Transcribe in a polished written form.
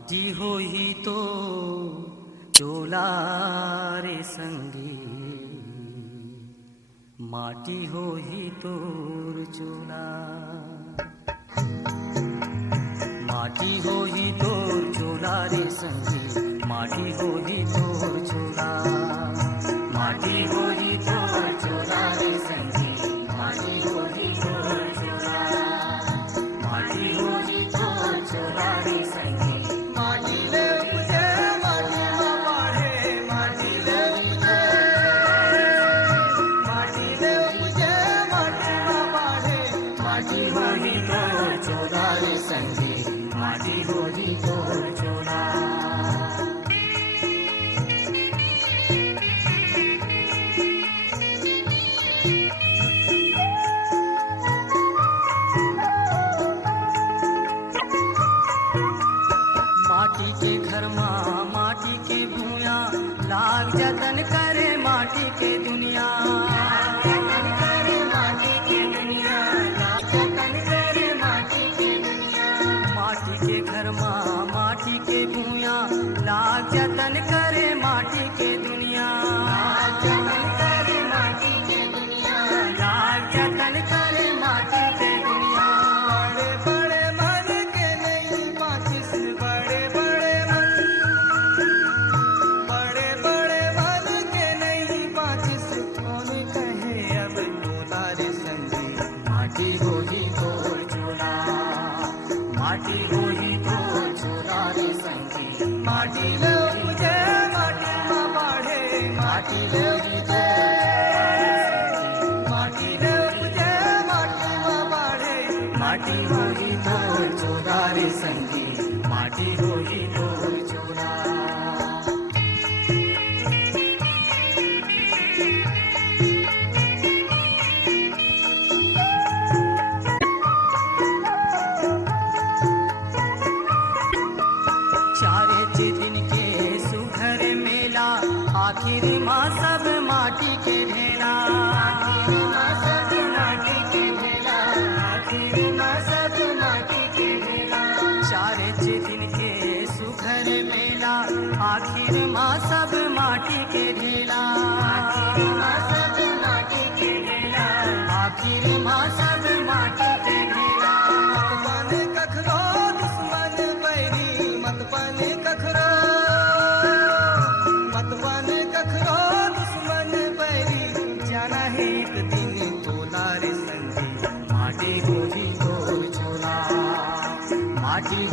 माटी होई तो चोला रे संगी, माटी होई तोर चोला। माटी होई तोर चोला रे संगी, माटी होई तोर चोला। माटी होई तोर चोला रे संगी, माटी होई तोर चोला। माटी होई तोर चोला रे संगी, माटी ले उपजे माटी में बाढ़े, माटी ले उपजे, माटी ले उपजे माटी में बाढ़े। माटी होई तोर चोला रे संगी, माटी होई तोर चोला। माटी के घर माँ माटी के भूया, लाग जतन करे माटी के दुनिया। जतन करे माटी के दुनिया, लाग जतन करे माटी के दुनिया। माटी के घर माँ माटी के भूया, लाग जतन करे माटी के दुनिया। लाग जतन करे माटी के दुनिया, लाग जतन करे माटी के दुनिया। बड़े बड़े मन के नहीं बातिस, बड़े बड़े मन, बड़े बड़े मन के नहीं बातिस। कौन कहे अब चोला रे संगी, माटी होई तोर चोला। माटी होई तोर चोला रे संगी, माटी ले उपजे माटी में बाढ़े। माटी ले उपजे, माटी ले उपजे माटी में बाढ़े। माटी होई तोर चोला रे संगी, माटी होई तोर चोला। चारे दिन के सुघर मेला, आखिर माँ सब माटी के ढेला। आखिर माँ सब माटी के ढेला, आखिर माँ सब माटी के ढेला। चारे दिन के सुघर मेला, आखिर माँ सब माटी के ढेला। आखिर माँ सब माटी के ढेला, आखिर माँ सब माटी के ढेला। मत बने कखरो दुश्मन बैरी, मत बने कखरो, मत बने कखरो दुश्मन बैरी। जाना है एक दिन तोला रे संगी, माटी होई तोर चोला। माटी